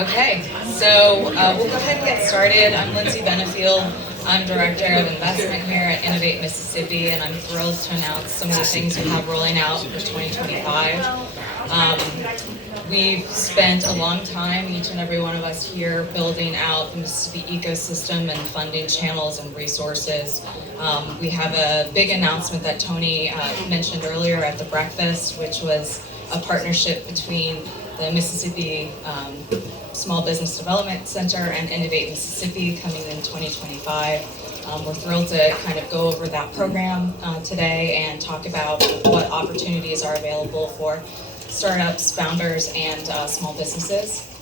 Okay, so we'll go ahead and get started. I'm Lindsay Benefield. I'm Director of Investment here at Innovate Mississippi, and I'm thrilled to announce some of the things we have rolling out for 2025. We've spent a long time, each and every one of us here, building out the Mississippi ecosystem and funding channels and resources. We have a big announcement that Tony mentioned earlier at the breakfast, which was a partnership between the Mississippi Small Business Development Center and Innovate Mississippi coming in 2025. We're thrilled to kind of go over that program today and talk about what opportunities are available for startups, founders, and small businesses.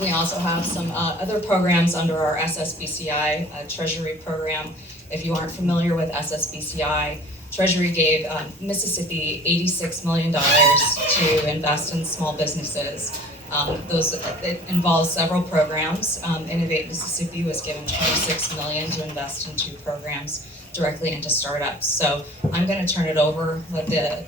We also have some other programs under our SSBCI Treasury program. If you aren't familiar with SSBCI, Treasury gave Mississippi $86 million to invest in small businesses. It involves several programs. Innovate Mississippi was given $26 million to invest in 2 programs directly into startups. So I'm going to turn it over, let the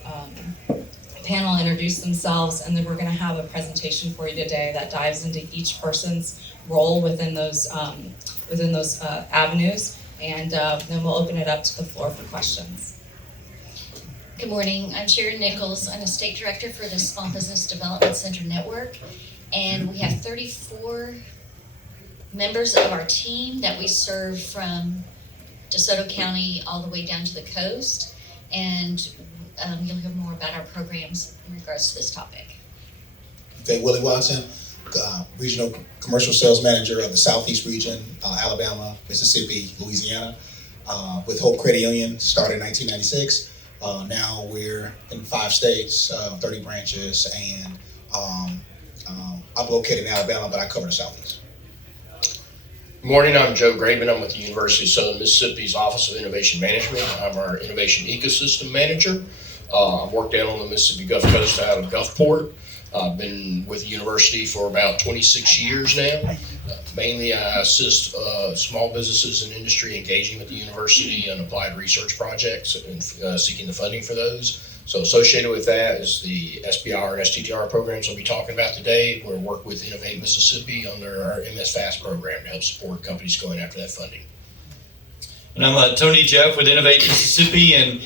panel introduce themselves, and then we're going to have a presentation for you today that dives into each person's role within those avenues, and then we'll open it up to the floor for questions. Good morning, I'm Sharon Nichols. I'm the State Director for the Small Business Development Center Network, and we have 34 members of our team that we serve from DeSoto County all the way down to the coast, and you'll hear more about our programs in regards to this topic. Okay, Willie Watson, Regional Commercial Sales Manager of the Southeast Region, Alabama, Mississippi, Louisiana, with Hope Credit Union, started in 1996. Now we're in 5 states, 30 branches, and I'm located in Alabama, but I cover the Southeast. Good morning, I'm Joe Graven. I'm with the University of Southern Mississippi's Office of Innovation Management. I'm our Innovation Ecosystem Manager. I've worked down on the Mississippi Gulf Coast out of Gulfport. I've been with the university for about 26 years now. Mainly I assist small businesses and industry engaging with the university on applied research projects and seeking the funding for those. So associated with that is the SBIR and STTR programs we'll be talking about today. We'll work with Innovate Mississippi under our MS-FAST program to help support companies going after that funding. And I'm Tony Jeff with Innovate Mississippi, and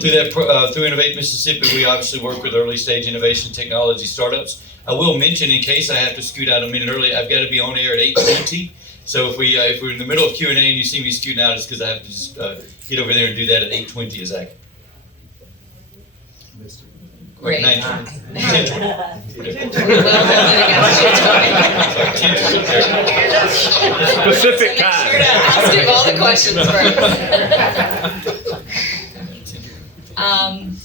through Innovate Mississippi, we obviously work with early stage innovation technology startups. I will mention, in case I have to scoot out a minute early, I've got to be on air at 8:20. So if we're in the middle of Q&A and you see me scooting out, it's because I have to just get over there and do that at 8:20. Is that Great. 9:20. 10:20. We will hold it against you, Tony. Specific So make time. sure to ask him all the questions first.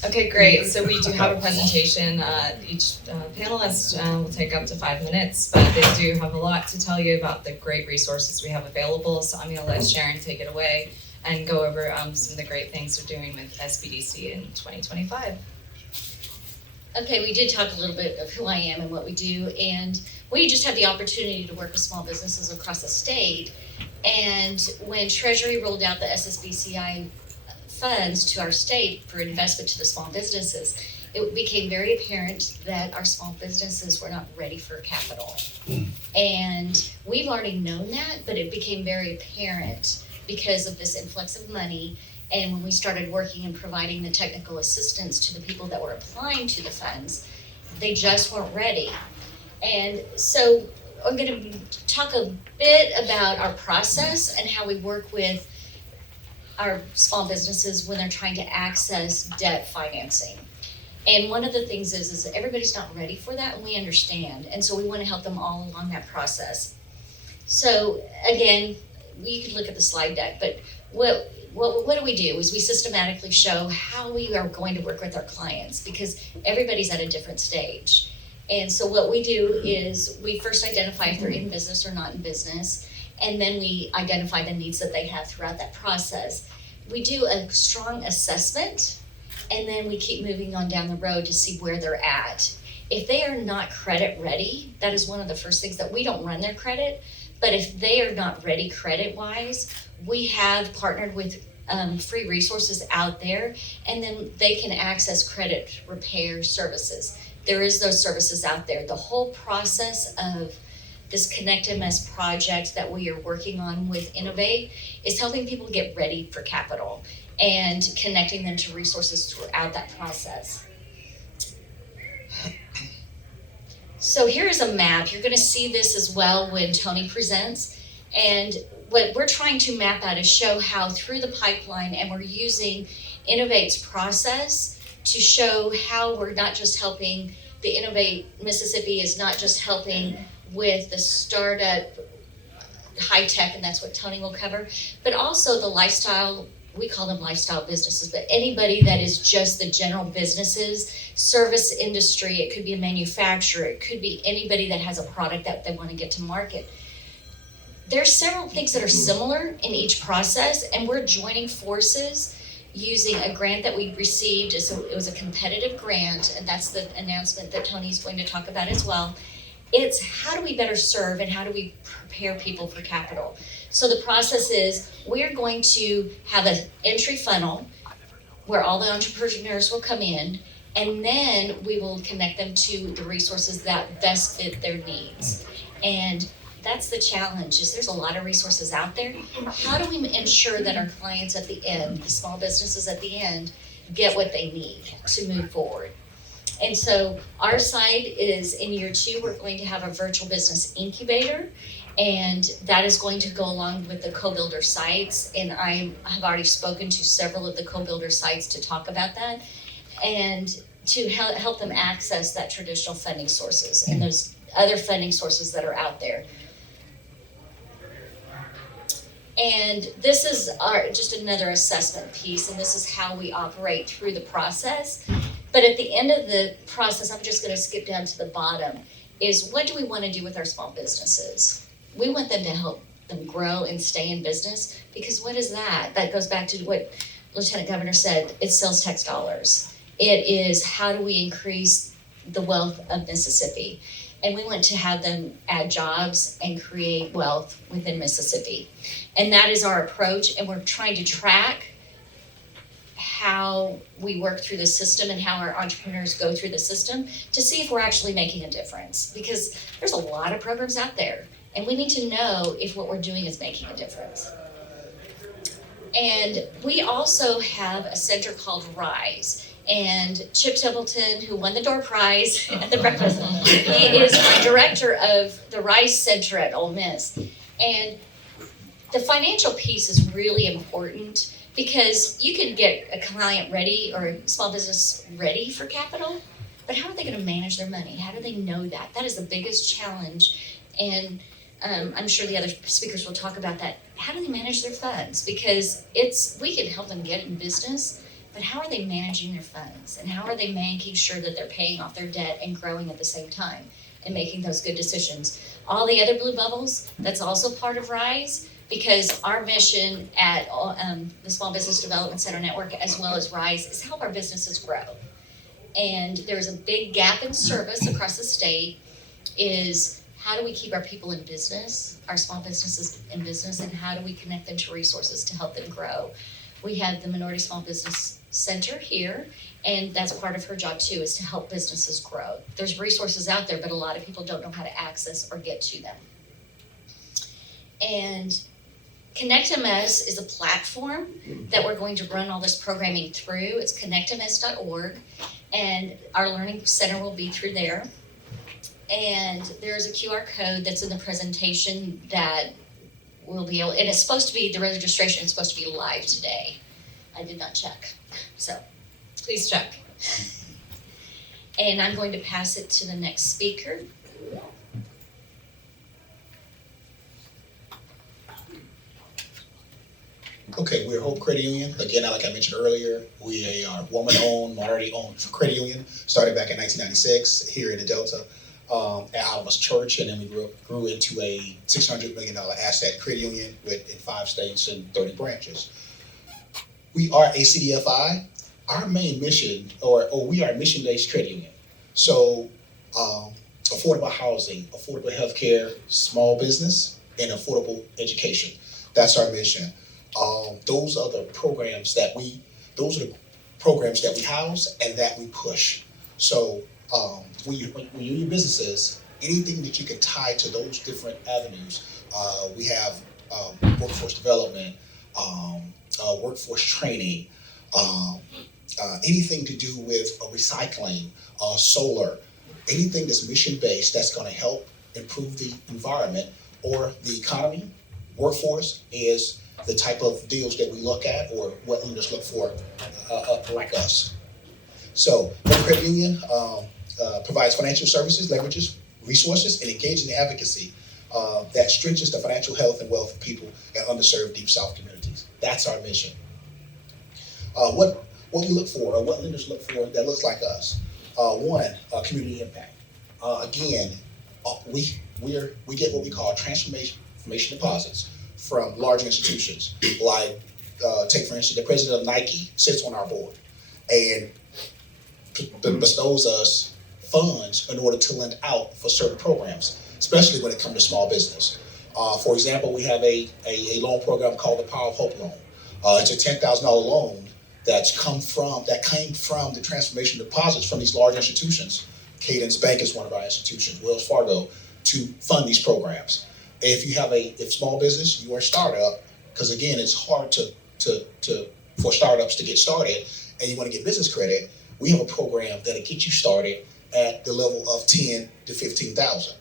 Okay, great. So we do have a presentation. Each panelist will take up to 5 minutes, but they do have a lot to tell you about the great resources we have available. So I'm going to let Sharon take it away and go over some of the great things they're doing with SBDC in 2025. Okay, we did talk a little bit of who I am and what we do, and we just have the opportunity to work with small businesses across the state. And when Treasury rolled out the SSBCI funds to our state for investment to the small businesses, it became very apparent that our small businesses were not ready for capital. And we've already known that, but it became very apparent because of this influx of money. And when we started working and providing the technical assistance to the people that were applying to the funds, they just weren't ready. And so I'm going to talk a bit about our process and how we work with our small businesses when they're trying to access debt financing. And one of the things is everybody's not ready for that, and we understand. And so we want to help them all along that process. So again, you can look at the slide deck, but what do we do is we systematically show how we are going to work with our clients, because everybody's at a different stage. And so what we do is we first identify if they're in business or not in business, and then we identify the needs that they have throughout that process. We do a strong assessment, and then we keep moving on down the road to see where they're at. If they are not credit ready, that is one of the first things that we don't run their credit, but if they are not ready credit-wise, we have partnered with free resources out there, and then they can access credit repair services. There is those services out there. The whole process of this ConnectMS project that we are working on with Innovate is helping people get ready for capital and connecting them to resources throughout that process. So here's a map. You're going to see this as well when Tony presents. And what we're trying to map out is show how through the pipeline, and we're using Innovate's process to show how we're not just helping, the Innovate Mississippi is not just helping with the startup high tech, and that's what Tony will cover, but also the lifestyle, we call them lifestyle businesses, but anybody that is just the general businesses, service industry, it could be a manufacturer, it could be anybody that has a product that they want to get to market. There's several things that are similar in each process, and we're joining forces using a grant that we received. It was a competitive grant, and that's the announcement that Tony's going to talk about as well. It's how do we better serve and how do we prepare people for capital? So the process is we're going to have an entry funnel where all the entrepreneurs will come in, and then we will connect them to the resources that best fit their needs. And that's the challenge, is there's a lot of resources out there. How do we ensure that our clients at the end, the small businesses at the end, get what they need to move forward? And so our side is in year 2, we're going to have a virtual business incubator, and that is going to go along with the co-builder sites. And I have already spoken to several of the co-builder sites to talk about that and to help them access that traditional funding sources and those other funding sources that are out there. And this is just another assessment piece, and this is how we operate through the process. But at the end of the process, I'm just going to skip down to the bottom, is what do we want to do with our small businesses? We want them to help them grow and stay in business, because what is that? That goes back to what Lieutenant Governor said, it's sales tax dollars. It is how do we increase the wealth of Mississippi? And we want to have them add jobs and create wealth within Mississippi. And that is our approach, and we're trying to track how we work through the system and how our entrepreneurs go through the system to see if we're actually making a difference. Because there's a lot of programs out there, and we need to know if what we're doing is making a difference. And we also have a center called RISE. And Chip Templeton, who won the door prize at the breakfast, he is my director of the RISE Center at Ole Miss. And the financial piece is really important, because you can get a client ready or a small business ready for capital, but how are they going to manage their money? How do they know that? That is the biggest challenge. And I'm sure the other speakers will talk about that. How do they manage their funds? Because we can help them get in business, but how are they managing their funds? And how are they making sure that they're paying off their debt and growing at the same time and making those good decisions? All the other blue bubbles, that's also part of RISE, because our mission at the Small Business Development Center Network, as well as RISE, is help our businesses grow. And there's a big gap in service across the state, is how do we keep our people in business, our small businesses in business, and how do we connect them to resources to help them grow? We have the Minority Small Business Center here, and that's part of her job too, is to help businesses grow. There's resources out there, but a lot of people don't know how to access or get to them. And ConnectMS is a platform that we're going to run all this programming through. It's connectms.org, and our learning center will be through there. And there's a QR code that's in the presentation that will be able, and it's supposed to be, the registration is supposed to be live today. I did not check, so. Please check. And I'm going to pass it to the next speaker. Okay, we're Hope Credit Union. Again, like I mentioned earlier, we are woman-owned, minority-owned credit union. Started back in 1996 here in the Delta at Oliver's Church, and then we grew into a $600 million asset credit union in 5 states and 30 branches. We are a CDFI. Our main mission, or we are a mission-based credit union. So affordable housing, affordable healthcare, small business, and affordable education. That's our mission. Those are the programs that we house and that we push. So when you're in businesses, anything that you can tie to those different avenues. We have workforce development, workforce training, anything to do with recycling, solar, anything that's mission-based that's going to help improve the environment or the economy. Workforce is the type of deals that we look at or what lenders look for like us. So the credit union provides financial services, leverages resources, and engages in advocacy that strengthens the financial health and wealth of people in underserved Deep South communities. That's our mission. What we look for, or what lenders look for that looks like us. One, community impact. Again, we get what we call transformation deposits from large institutions. Like, take for instance, the president of Nike sits on our board and bestows us funds in order to lend out for certain programs, especially when it comes to small business. For example, we have a loan program called the Power of Hope loan. It's a $10,000 loan that came from the transformation deposits from these large institutions. Cadence Bank is one of our institutions, Wells Fargo, to fund these programs. If you have a small business, you are a startup, because again, it's hard for startups to get started, and you want to get business credit. We have a program that'll get you started at the level of 10 to 15,000,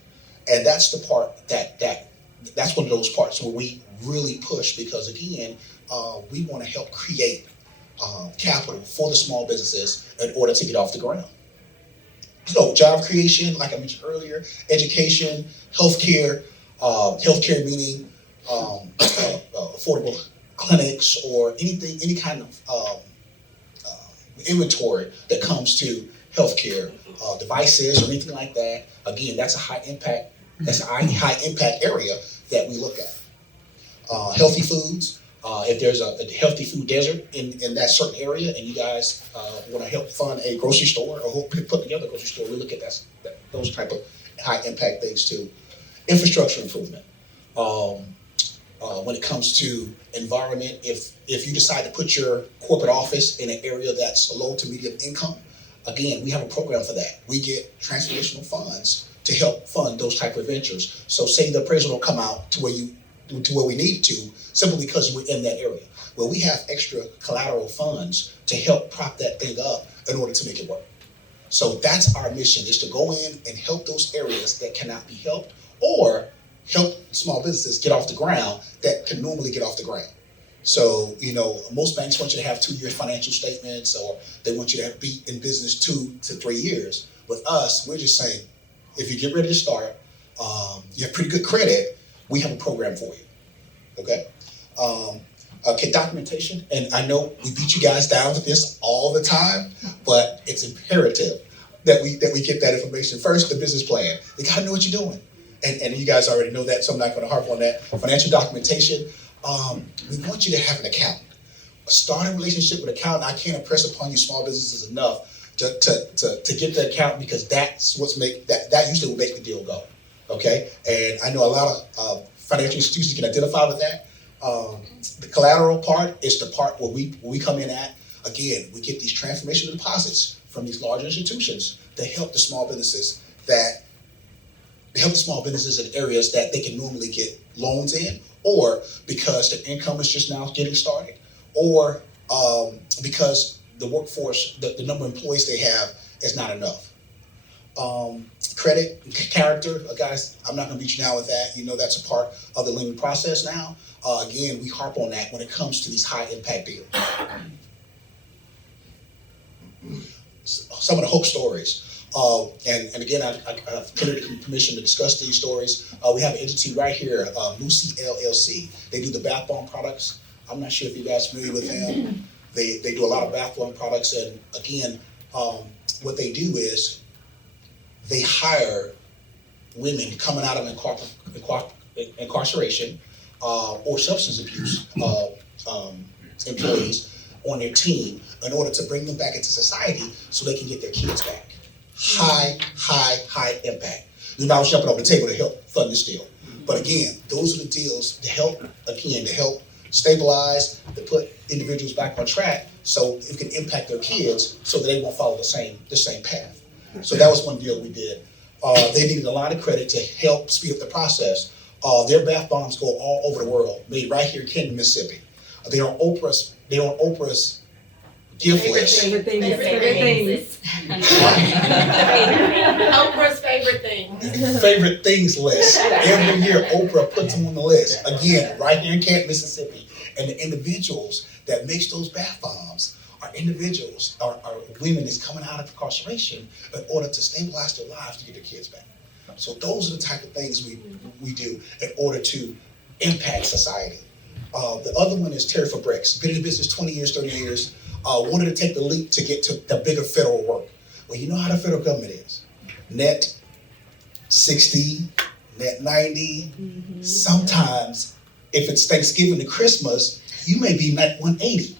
and that's the part that's one of those parts where we really push, because again, we want to help create capital for the small businesses in order to get off the ground. So job creation, like I mentioned earlier, education, healthcare meaning affordable clinics or anything, any kind of inventory that comes to healthcare, devices or anything like that. Again, that's a high impact area that we look at. Healthy foods. If there's a healthy food desert in that certain area, and you guys want to help fund a grocery store or put together a grocery store, we look at those type of high impact things too. Infrastructure improvement. When it comes to environment, if you decide to put your corporate office in an area that's low to medium income, again, we have a program for that. We get transformational funds to help fund those type of ventures. So say the appraisal don't come out to where we need to, simply because we're in that area. Well, we have extra collateral funds to help prop that thing up in order to make it work. So that's our mission, is to go in and help those areas that cannot be helped, or help small businesses get off the ground that can normally get off the ground. So, most banks want you to have 2-year financial statements, or they want you to be in business 2 to 3 years. With us, we're just saying, if you get ready to start, you have pretty good credit, we have a program for you, okay? Documentation, and I know we beat you guys down with this all the time, but it's imperative that we get that information. First, the business plan. You gotta know what you're doing. And you guys already know that, so I'm not gonna harp on that. Financial documentation, we want you to have an accountant. Start a relationship with an accountant. I can't impress upon you small businesses enough to get the accountant, because that's that usually will make the deal go. Okay, and I know a lot of financial institutions can identify with that. The collateral part is the part where we come in at. Again, we get these transformational deposits from these large institutions that help the small businesses in areas that they can normally get loans in, or because their income is just now getting started, or because the workforce, the number of employees they have is not enough. Credit, character, guys, I'm not gonna beat you down with that. That's a part of the lending process now. Again, we harp on that when it comes to these high impact deals. Some of the hope stories. And again, I've given permission to discuss these stories. We have an entity right here, Lucy LLC. They do the bath bomb products. I'm not sure if you guys are familiar with them. They do a lot of bath bomb products, and again, what they do is they hire women coming out of incarceration or substance abuse employees on their team in order to bring them back into society so they can get their kids back. High impact. I was jumping over the table to help fund this deal. But again, those are the deals to help stabilize, to put individuals back on track so it can impact their kids so that they won't follow the same path. So that was one deal we did. They needed a lot of credit to help speed up the process. Their bath bombs go all over the world, made right here in Canton, Mississippi. They're on Oprah's gift list. Favorite things. Oprah's favorite thing. Favorite things list. Every year, Oprah puts them on the list. Again, right here in Canton, Mississippi. And the individuals that makes those bath bombs are individuals, are women that's coming out of incarceration in order to stabilize their lives to get their kids back. So those are the type of things we do in order to impact society. The other one is Terry for Bricks. Been in the business 20 years, 30 years. Wanted to take the leap to get to the bigger federal work. Well, you know how the federal government is. Net 60, net 90. Mm-hmm. Sometimes, if it's Thanksgiving to Christmas, you may be net 180.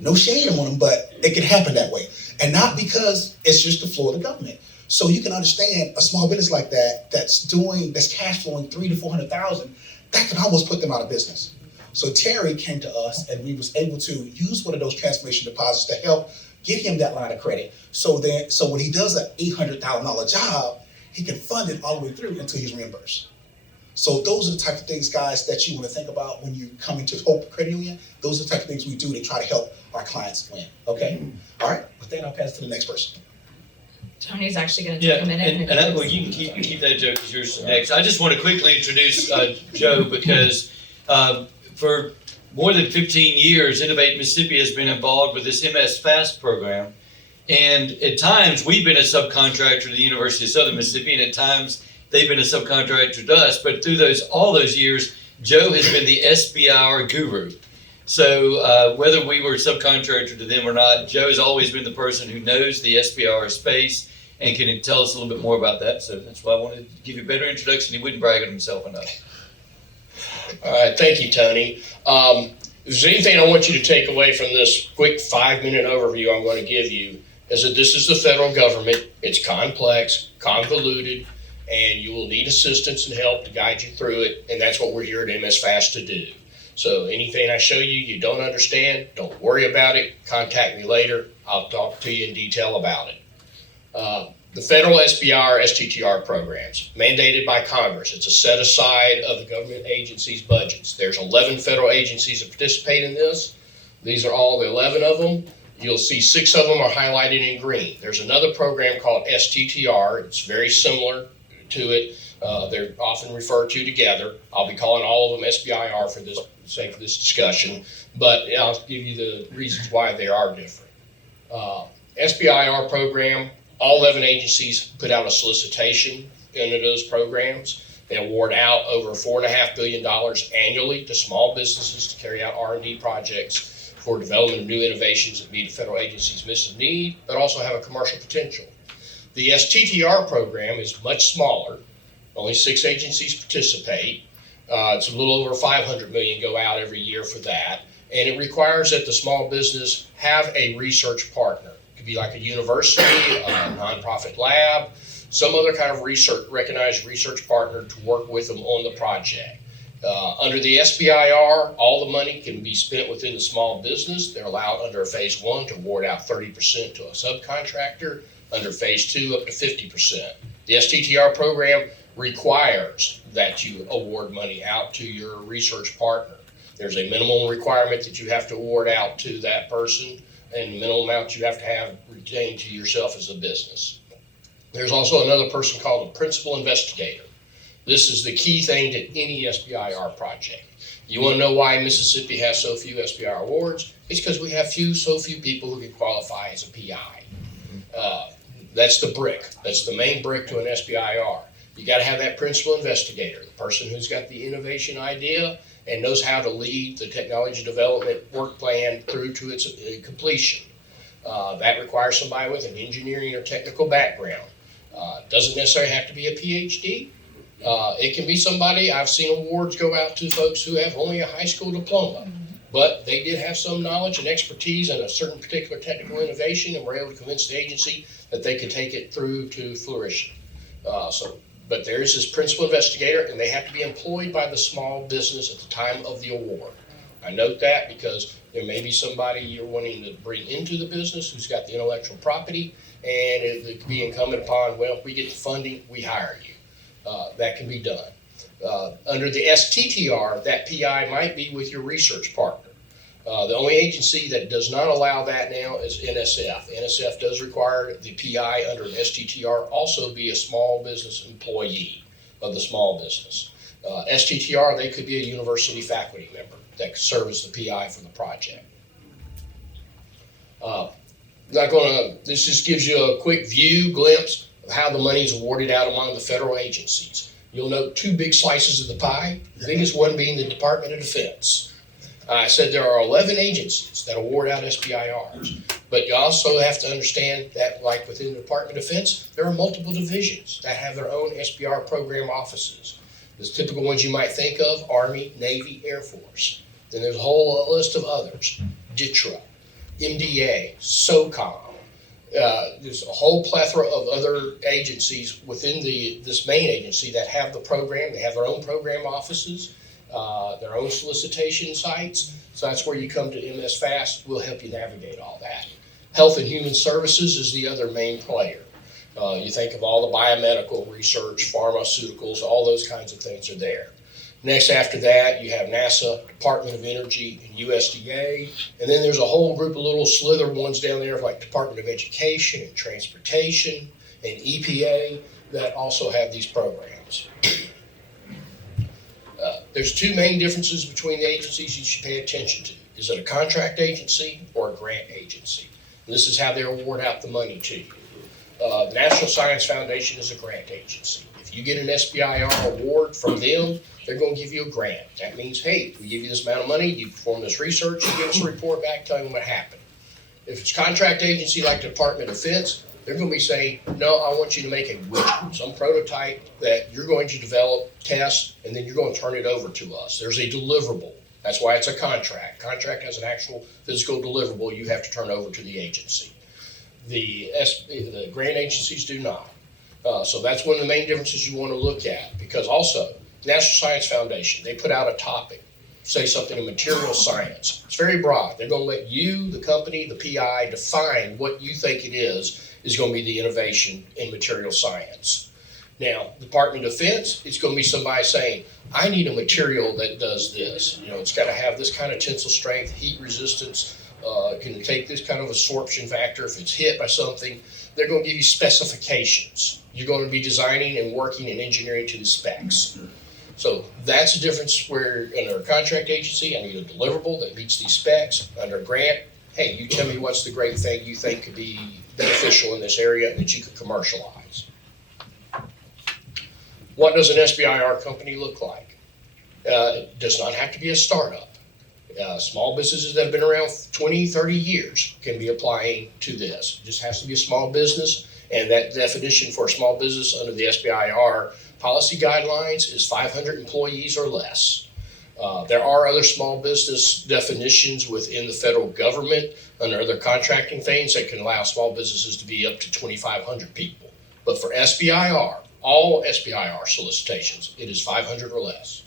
No shade on them, but it can happen that way. And not because it's just the floor of the government. So you can understand a small business like that, that's cash flowing $300,000 to $400,000, that can almost put them out of business. So Terry came to us and we was able to use one of those transformation deposits to help get him that line of credit. So when he does an $800,000 job, he can fund it all the way through until he's reimbursed. So those are the type of things, guys, that you want to think about when you come into Hope Credit Union. Those are the type of things we do to try to help our clients win. Okay? All right. With that, I'll pass it to the next person. Tony's actually going to take a minute. Well, you can keep that, Joe, because yours is next. I just want to quickly introduce Joe because for more than 15 years, Innovate Mississippi has been involved with this MS FAST program. And at times, we've been a subcontractor to the University of Southern Mississippi, and at times, they've been a subcontractor to us. But through all those years, Joe has been the SBIR guru. So whether we were a subcontractor to them or not, Joe has always been the person who knows the SBIR space and can tell us a little bit more about that. So that's why I wanted to give you a better introduction. He wouldn't brag on himself enough. All right, thank you, Tony. If there's anything I want you to take away from this quick 5-minute overview I'm going to give you, is that this is the federal government. It's complex, convoluted, and you will need assistance and help to guide you through it, and that's what we're here at MS FAST to do. So anything I show you don't understand, don't worry about it. Contact me later. I'll talk to you in detail about it. The federal SBIR, STTR programs, mandated by Congress. It's a set aside of the government agencies' budgets. There's 11 federal agencies that participate in this. These are all the 11 of them. You'll see 6 of them are highlighted in green. There's another program called STTR. It's very similar to it. They're often referred to together. I'll be calling all of them SBIR for this sake of this discussion, but I'll give you the reasons why they are different. SBIR program, all 11 agencies put out a solicitation into those programs. They award out over $4.5 billion annually to small businesses to carry out R&D projects for development of new innovations that meet the federal agency's missing need, but also have a commercial potential. The STTR program is much smaller. Only 6 agencies participate. It's a little over $500 million go out every year for that. And it requires that the small business have a research partner. It could be like a university, a nonprofit lab, some other kind of recognized research partner to work with them on the project. Under the SBIR, all the money can be spent within the small business. They're allowed under phase 1 to award out 30% to a subcontractor, under phase 2 up to 50%. The STTR program requires that you award money out to your research partner. There's a minimum requirement that you have to award out to that person and the minimum amount you have to have retained to yourself as a business. There's also another person called a principal investigator. This is the key thing to any SBIR project. You want to know why Mississippi has so few SBIR awards? It's because we have so few people who can qualify as a PI. That's the brick. That's the main brick to an SBIR. You got to have that principal investigator, the person who's got the innovation idea and knows how to lead the technology development work plan through to its completion. That requires somebody with an engineering or technical background. Doesn't necessarily have to be a PhD. It can be somebody, I've seen awards go out to folks who have only a high school diploma, but they did have some knowledge and expertise in a certain particular technical innovation and were able to convince the agency that they could take it through to fruition. But there is this principal investigator, and they have to be employed by the small business at the time of the award. I note that because there may be somebody you're wanting to bring into the business who's got the intellectual property, and it could be incumbent upon, well, if we get the funding, we hire you. That can be done. Under the STTR, that PI might be with your research partner. The only agency that does not allow that now is NSF. NSF does require the PI under an STTR also be a small business employee of the small business. STTR, they could be a university faculty member that could serve as the PI for the project. This just gives you a quick glimpse of how the money is awarded out among the federal agencies. You'll note two big slices of the pie, the biggest one being the Department of Defense. I said there are 11 agencies that award out SBIRs, but you also have to understand that, like within the Department of Defense, there are multiple divisions that have their own SBIR program offices. The typical ones you might think of: Army, Navy, Air Force. Then there's a whole list of others: DTRA, MDA, SOCOM. There's a whole plethora of other agencies within this main agency that have the program. They have their own program offices, their own solicitation sites. So that's where you come to MSFAST. We'll help you navigate all that. Health and Human Services is the other main player. You think of all the biomedical research, pharmaceuticals, all those kinds of things are there. Next after that, you have NASA, Department of Energy, and USDA. And then there's a whole group of little slither ones down there like Department of Education and Transportation and EPA that also have these programs. There's two main differences between the agencies you should pay attention to. Is it a contract agency or a grant agency? And this is how they award out the money to you. The National Science Foundation is a grant agency. If you get an SBIR award from them, they're going to give you a grant. That means, hey, we give you this amount of money, you perform this research, you give us a report back telling them what happened. If it's a contract agency like the Department of Defense, they're going to be saying, no, I want you to make a widget, some prototype that you're going to develop, test, and then you're going to turn it over to us. There's a deliverable. That's why it's a contract. Contract has an actual physical deliverable you have to turn over to the agency. The grant agencies do not. So that's one of the main differences you want to look at, because also National Science Foundation, they put out a topic, say something in material science. It's very broad. They're going to let you, the company, the PI, define what you think it is going to be the innovation in material science. Now, Department of Defense, it's going to be somebody saying, I need a material that does this. You know, it's got to have this kind of tensile strength, heat resistance, can take this kind of absorption factor if it's hit by something. They're going to give you specifications. You're going to be designing and working and engineering to the specs. So that's the difference where under a contract agency, I need a deliverable that meets these specs. Under a grant, hey, you tell me what's the great thing you think could be beneficial in this area and that you could commercialize. What does an SBIR company look like? It does not have to be a startup. Small businesses that have been around 20, 30 years can be applying to this. It just has to be a small business, and that definition for a small business under the SBIR policy guidelines is 500 employees or less. There are other small business definitions within the federal government under other contracting things that can allow small businesses to be up to 2,500 people. But for SBIR, all SBIR solicitations, it is 500 or less.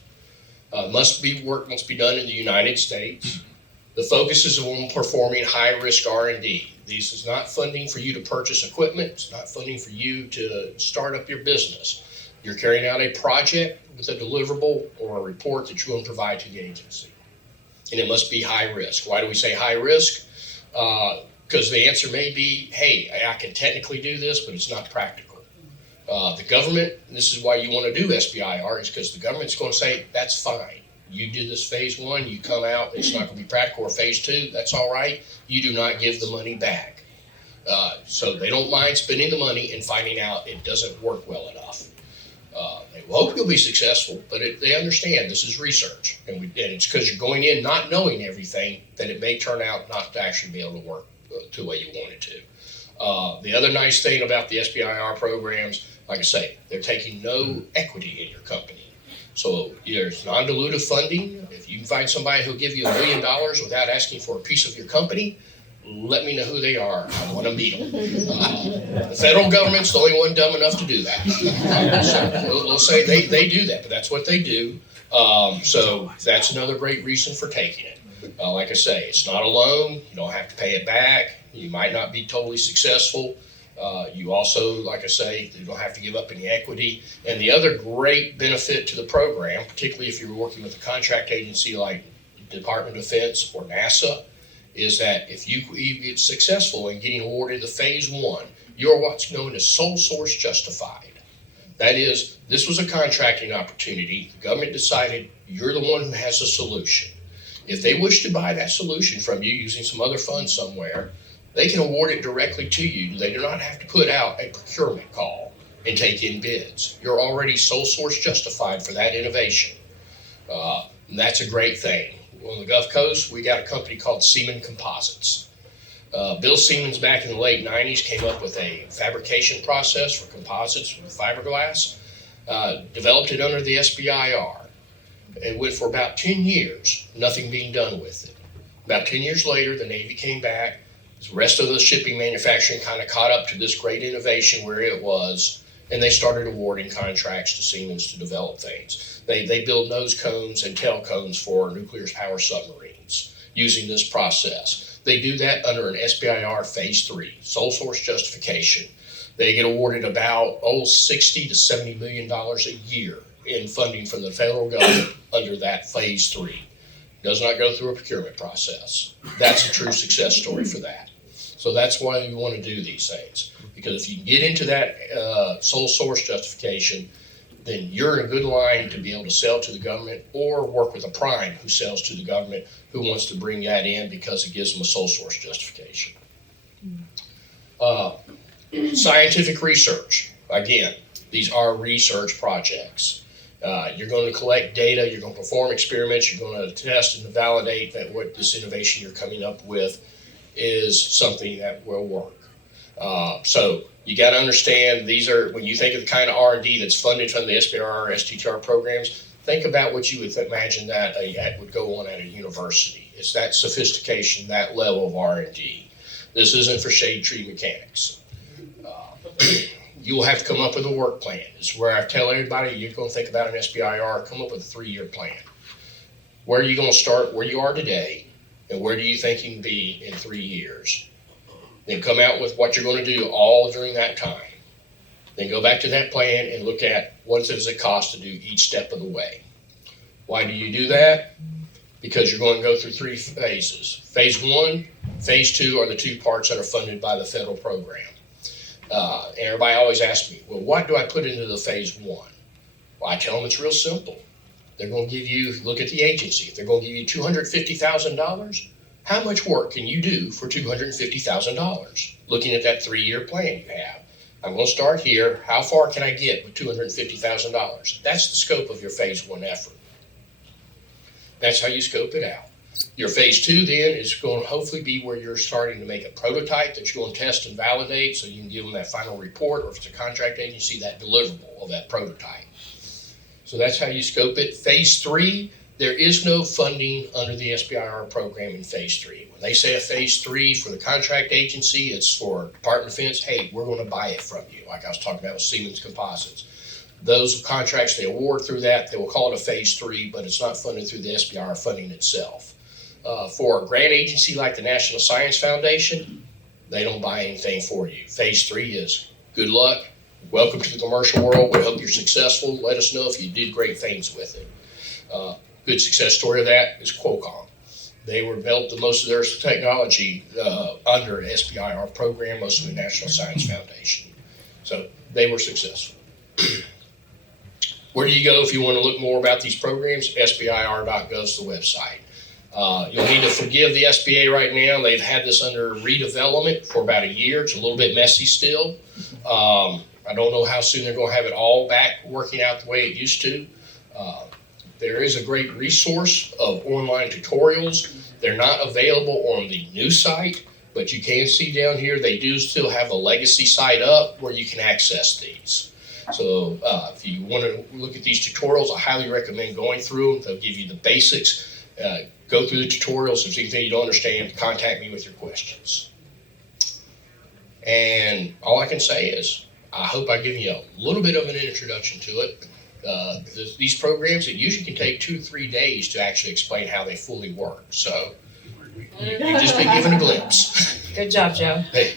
Work must be done in the United States. The focus is on performing high-risk R&D. This is not funding for you to purchase equipment. It's not funding for you to start up your business. You're carrying out a project with a deliverable or a report that you're going to provide to the agency. And it must be high risk. Why do we say high risk? Because the answer may be, hey, I can technically do this, but it's not practical. The government, and this is why you want to do SBIR, is because the government's going to say, that's fine. You did this phase one, you come out, it's not going to be practical, or phase two, that's all right. You do not give the money back. So they don't mind spending the money and finding out it doesn't work well enough. They hope you'll be successful, but they understand this is research. And it's because you're going in not knowing everything that it may turn out not to actually be able to work the way you want it to. The other nice thing about the SBIR programs, like I say, they're taking no equity in your company. So there's non-dilutive funding. If you can find somebody who'll give you $1 million without asking for a piece of your company, let me know who they are. I want to meet them. The federal government's the only one dumb enough to do that. So we'll say they do that, but that's what they do. So that's another great reason for taking it. Like I say, it's not a loan. You don't have to pay it back. You might not be totally successful. You also, like I say, you don't have to give up any equity. And the other great benefit to the program, particularly if you're working with a contract agency like Department of Defense or NASA, is that if you get successful in getting awarded the phase one, you're what's known as sole source justified. That is, this was a contracting opportunity. The government decided you're the one who has a solution. If they wish to buy that solution from you using some other fund somewhere, they can award it directly to you. They do not have to put out a procurement call and take in bids. You're already sole source justified for that innovation. And that's a great thing. On the Gulf Coast, we got a company called Seaman Composites. Bill Siemens back in the late 90s came up with a fabrication process for composites with fiberglass, developed it under the SBIR. It went for about 10 years, nothing being done with it. About 10 years later, the Navy came back. The rest of the shipping manufacturing kind of caught up to this great innovation where it was, and they started awarding contracts to Siemens to develop things. They build nose cones and tail cones for nuclear power submarines using this process. They do that under an SBIR phase 3, sole source justification. They get awarded about $60 to $70 million a year in funding from the federal government under that phase 3. Does not go through a procurement process. That's a true success story for that. So that's why you want to do these things. Because if you can get into that sole source justification, then you're in a good line to be able to sell to the government or work with a prime who sells to the government who wants to bring that in because it gives them a sole source justification. Scientific research. Again, these are research projects. You're going to collect data, you're going to perform experiments, you're going to test and validate that what this innovation you're coming up with is something that will work. So you got to understand these are, when you think of the kind of R&D that's funded from the SBIR or STTR programs, think about what you would imagine that would go on at a university. It's that sophistication, that level of R&D. This isn't for shade tree mechanics. You will have to come up with a work plan. It's where I tell everybody you're going to think about an SBIR, come up with a 3-year plan. Where are you going to start where you are today, and where do you think you can be in 3 years? Then come out with what you're going to do all during that time. Then go back to that plan and look at what does it cost to do each step of the way. Why do you do that? Because you're going to go through 3 phases. Phase 1, phase 2 are the 2 parts that are funded by the federal program. And everybody always asks me, well, what do I put into the phase 1? Well, I tell them it's real simple. They're going to give you, look at the agency, if they're going to give you $250,000, how much work can you do for $250,000? Looking at that 3-year plan you have. I'm going to start here. How far can I get with $250,000? That's the scope of your phase 1 effort. That's how you scope it out. Your phase 2 then is going to hopefully be where you're starting to make a prototype that you're going to test and validate so you can give them that final report, or if it's a contract agency, that deliverable of that prototype. So that's how you scope it. Phase 3, there is no funding under the SBIR program in phase 3. When they say a phase 3 for the contract agency, it's for Department of Defense, hey, we're going to buy it from you, like I was talking about with Siemens Composites. Those contracts they award through that, they will call it a phase 3, but it's not funded through the SBIR funding itself. For a grant agency like the National Science Foundation, they don't buy anything for you. Phase 3 is good luck, welcome to the commercial world, we hope you're successful, let us know if you did great things with it. Good success story of that is Qualcomm. They were developed most of their technology under an SBIR program, most of the National Science Foundation. So they were successful. Where do you go if you want to look more about these programs? SBIR.gov is the website. You'll need to forgive the SBA right now. They've had this under redevelopment for about a year. It's a little bit messy still. I don't know how soon they're going to have it all back working out the way it used to. There is a great resource of online tutorials. They're not available on the new site, but you can see down here they do still have a legacy site up where you can access these. So if you want to look at these tutorials, I highly recommend going through them. They'll give you the basics. Go through the tutorials. If there's anything you don't understand, contact me with your questions. And all I can say is, I hope I've given you a little bit of an introduction to it. These programs, it usually can take 2 to 3 days to actually explain how they fully work. So you've just been given a glimpse. Good job, Joe. Hey.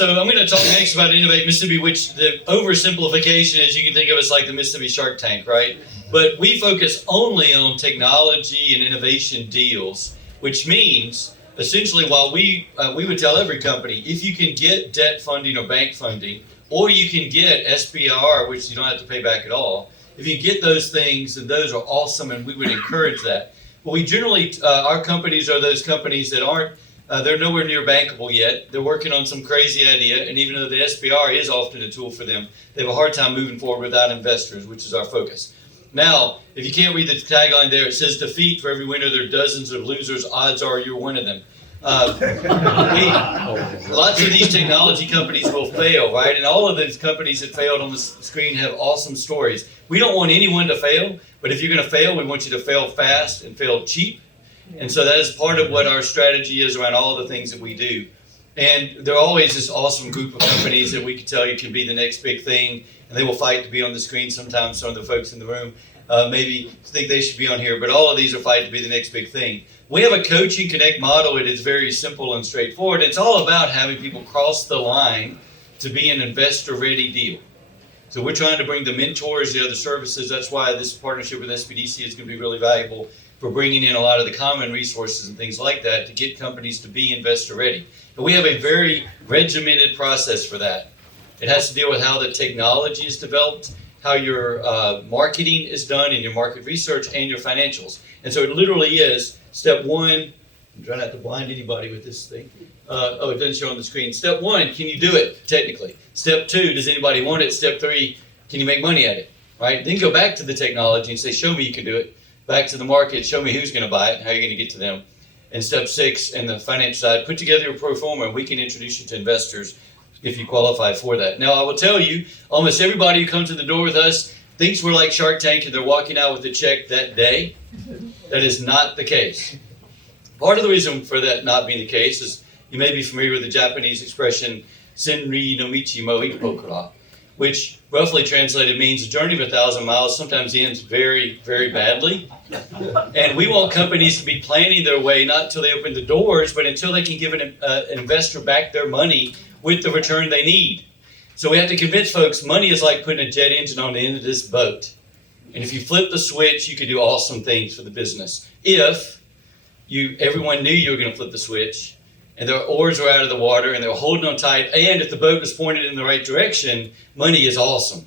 So I'm going to talk next about Innovate Mississippi, which the oversimplification is you can think of us like the Mississippi Shark Tank, right? But we focus only on technology and innovation deals, which means essentially while we would tell every company, if you can get debt funding or bank funding, or you can get SBIR, which you don't have to pay back at all, if you get those things, and those are awesome, and we would encourage that. But we generally, our companies are those companies that aren't, they're nowhere near bankable yet. They're working on some crazy idea, and even though the SBIR is often a tool for them, they have a hard time moving forward without investors, which is our focus. Now, if you can't read the tagline there, it says defeat for every winner, there are dozens of losers, odds are you're one of them. Lots of these technology companies will fail, right? And all of those companies that failed on the screen have awesome stories. We don't want anyone to fail, but if you're going to fail, we want you to fail fast and fail cheap. And so that is part of what our strategy is around all of the things that we do. And there are always this awesome group of companies that we can tell you can be the next big thing, and they will fight to be on the screen. Sometimes some of the folks in the room maybe think they should be on here, but all of these are fighting to be the next big thing. We have a coaching connect model. It is very simple and straightforward. It's all about having people cross the line to be an investor-ready deal. So we're trying to bring the mentors, the other services. That's why this partnership with SBDC is going to be really valuable for bringing in a lot of the common resources and things like that to get companies to be investor ready. And we have a very regimented process for that. It has to deal with how the technology is developed, how your marketing is done and your market research and your financials. And so it literally is step one. I'm trying not to blind anybody with this thing. It doesn't show on the screen. Step one, can you do it technically? Step two, does anybody want it? Step three, can you make money at it? Right? Then go back to the technology and say, show me you can do it. Back to the market, show me who's going to buy it and how you're going to get to them. And step six, and the finance side, put together a pro forma and we can introduce you to investors if you qualify for that. Now, I will tell you, almost everybody who comes to the door with us thinks we're like Shark Tank and they're walking out with a check that day. That is not the case. Part of the reason for that not being the case is you may be familiar with the Japanese expression, Senri no michi mo ippokura, which roughly translated means a journey of 1,000 miles sometimes ends very, very badly. And we want companies to be planning their way, not until they open the doors, but until they can give an investor back their money with the return they need. So we have to convince folks money is like putting a jet engine on the end of this boat. And if you flip the switch, you can do awesome things for the business. If everyone knew you were going to flip the switch, and their oars were out of the water, and they were holding on tight, and if the boat was pointed in the right direction, money is awesome,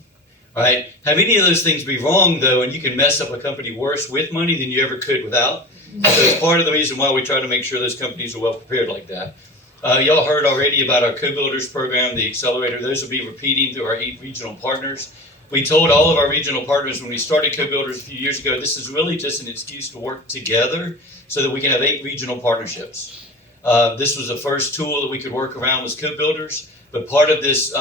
right? Have any of those things be wrong, though, and you can mess up a company worse with money than you ever could without. So it's part of the reason why we try to make sure those companies are well prepared like that. Y'all heard already about our co-builders program, the accelerator. Those will be repeating through our 8 regional partners. We told all of our regional partners when we started co-builders a few years ago, this is really just an excuse to work together so that we can have 8 regional partnerships. This was the first tool that we could work around was co-builders, but part of this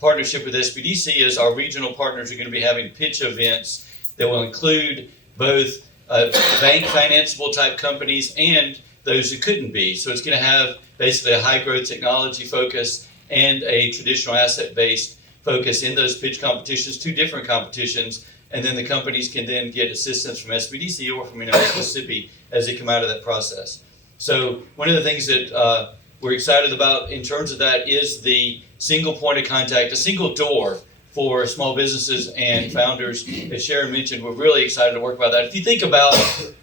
partnership with SBDC is our regional partners are going to be having pitch events that will include both bank financeable type companies and those who couldn't be. So it's going to have basically a high growth technology focus and a traditional asset based focus in those pitch competitions, 2 different competitions, and then the companies can then get assistance from SBDC or from Innovate Mississippi as they come out of that process. So one of the things that we're excited about in terms of that is the single point of contact, a single door for small businesses and founders. As Sharon mentioned, we're really excited to work about that. If you think about,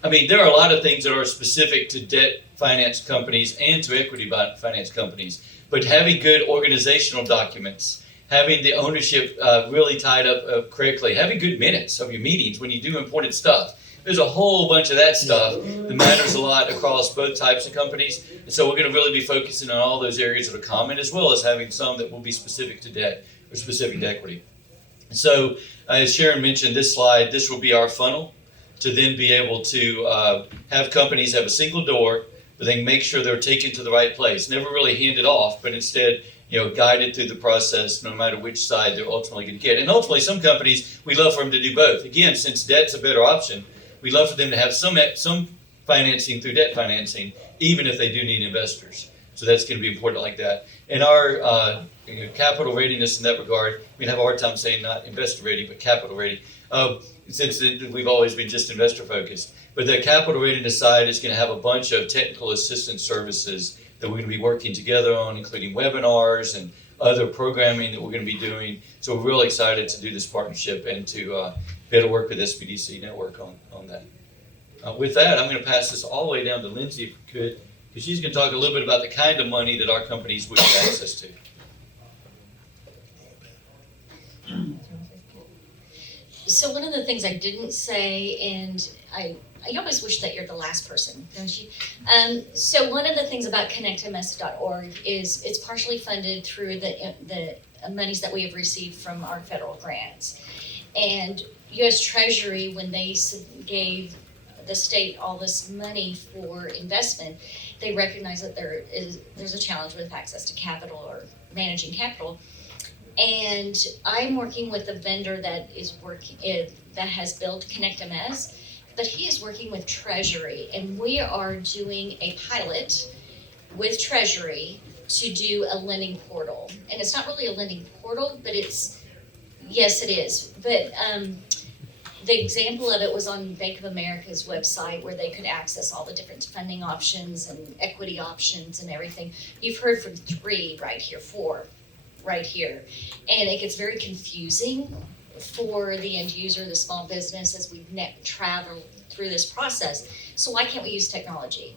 there are a lot of things that are specific to debt finance companies and to equity finance companies, but having good organizational documents, having the ownership really tied up correctly, having good minutes of your meetings when you do important stuff. There's a whole bunch of that stuff that matters a lot across both types of companies. And so we're going to really be focusing on all those areas that are common, as well as having some that will be specific to debt or specific to equity. And so as Sharon mentioned, this slide, this will be our funnel to then be able to have companies have a single door, but then make sure they're taken to the right place. Never really hand it off, but instead, guided through the process, no matter which side they're ultimately going to get. And ultimately, some companies, we love for them to do both. Again, since debt's a better option, we love for them to have some financing through debt financing, even if they do need investors. So that's going to be important like that. And our capital readiness in that regard, we have a hard time saying not investor ready, but capital ready, since we've always been just investor focused. But the capital readiness side is going to have a bunch of technical assistance services that we're going to be working together on, including webinars and other programming that we're going to be doing. So we're really excited to do this partnership and to be able to work with SBDC Network on that. With that, I'm going to pass this all the way down to Lindsay, if we could, because she's going to talk a little bit about the kind of money that our companies would have access to. So one of the things I didn't say, and I always wish that you're the last person, don't you? So one of the things about connectms.org is it's partially funded through the monies that we have received from our federal grants. And U.S. Treasury, when they gave the state all this money for investment, they recognize that there's a challenge with access to capital or managing capital. And I'm working with a vendor that has built connectms, but he is working with Treasury, and we are doing a pilot with Treasury to do a lending portal. And it's not really a lending portal, but yes, it is. But the example of it was on Bank of America's website, where they could access all the different funding options and equity options and everything. You've heard from 3 right here, 4 right here. And it gets very confusing for the end user, the small business, as we travel through this process. So why can't we use technology?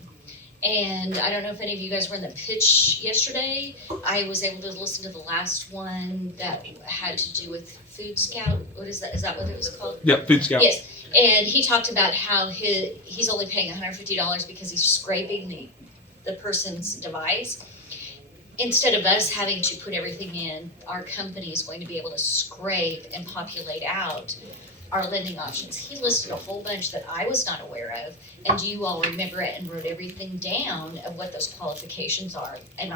And I don't know if any of you guys were in the pitch yesterday. I was able to listen to the last one that had to do with Food Scout. What is that? Is that what it was called? Yeah, Food Scout. Yes. And he talked about how he's only paying $150 because he's scraping the person's device. Instead of us having to put everything in, our company is going to be able to scrape and populate out our lending options. He listed a whole bunch that I was not aware of, and you all remember it and wrote everything down of what those qualifications are. And